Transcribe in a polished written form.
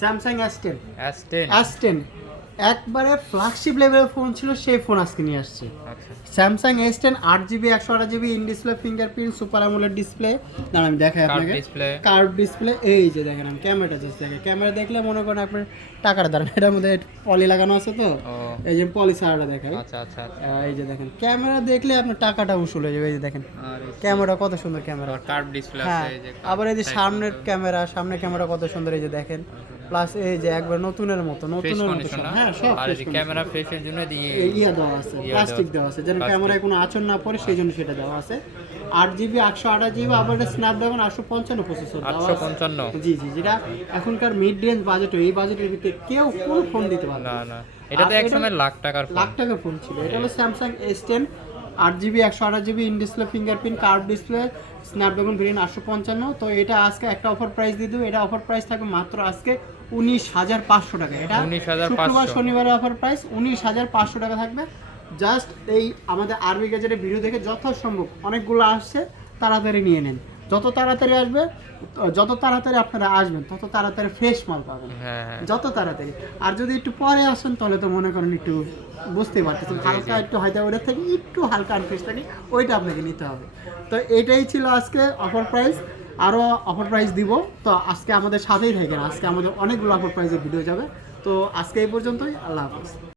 Samsung S10 S10 একবারে flagship লেভেলের phone ছিল, সেই ফোন আজকে নিয়ে আসছে। আচ্ছা Samsung S10 8GB 128GB in display fingerprint super AMOLED display. দাঁড়ান আমি দেখাই আপনাকে। কার্ভ ডিসপ্লে, এই যে দেখেন, আমি ক্যামেরাটা জাস্ট দেখেন, ক্যামেরা দেখলে মনে করেন আপনার টাকাটা দাঁড়ান, এটার মধ্যে পলি লাগানো আছে তো, এই যে পলি ছাড়াটা দেখাই। আচ্ছা আচ্ছা এই যে দেখেন, ক্যামেরা দেখলে আপনার টাকাটা উসুল হয়ে যাবে। এই যে দেখেন ক্যামেরা কত সুন্দর ক্যামেরা, কার্ভ ডিসপ্লে হ্যাঁ। আছে এই যে আবার এই যে সামনের ক্যামেরা কত সুন্দর, এই যে দেখেন। প্লাস এই যে একবার নতুনের মতো সব, হ্যাঁ সব আর এই ক্যামেরা ফ্রেশের জন্য দিয়ে ইয়া দেওয়া আছে, প্লাস্টিক দেওয়া আছে, যেন ক্যামেরায় কোনো আঁচড় না পড়ে, সেই জন্য সেটা দেওয়া আছে। 8GB 128GB, আবার এটা স্ন্যাপড্রাগন 855 প্রসেসর দেওয়া আছে। 855, জি জি, যেটা এখনকার মিড রেঞ্জ বাজেট, এই বাজেটের ভিতরে কেউ কোন ফোন দিতে পারবে না না, এটা তো একসময় লাখ টাকার ফোন ছিল। এটা হলো Samsung S10 8GB 128GB in display fingerprint curve display Snapdragon variant 855। তো এটা আজকে একটা অফার প্রাইস দিয়ে দেবো। এটা অফার প্রাইস থাকবে মাত্র আজকে 19,500 টাকা। এটা 19,500 শুক্রবার শনিবারের অফার প্রাইস 19,500 টাকা থাকবে। জাস্ট এই আমাদের আরবি গ্যাজেটের ভিডিও দেখে যথাসম্ভব, অনেকগুলো আসছে, তাড়াতাড়ি নিয়ে নেন। যত তাড়াতাড়ি আসবে, যত তাড়াতাড়ি আপনারা আসবেন, তত তাড়াতাড়ি ফ্রেশ মাল পাবেন, যত তাড়াতাড়ি। আর যদি একটু পরে আসেন, তাহলে তো মনে করেন একটু বুঝতেই পারতেছেন, হালকা একটু হয়তো ওটা থেকে একটু হালকা আনফ্রেশ থাকে, ওইটা আপনাকে নিতে হবে। তো এটাই ছিল আজকে অফার প্রাইস। আরও অফার প্রাইস দিব, তো আজকে আমাদের সাথেই থাকেন। আজকে আমাদের অনেকগুলো অফার প্রাইসের ভিডিও যাবে। তো আজকে এই পর্যন্তই, আল্লাহ হাফেজ।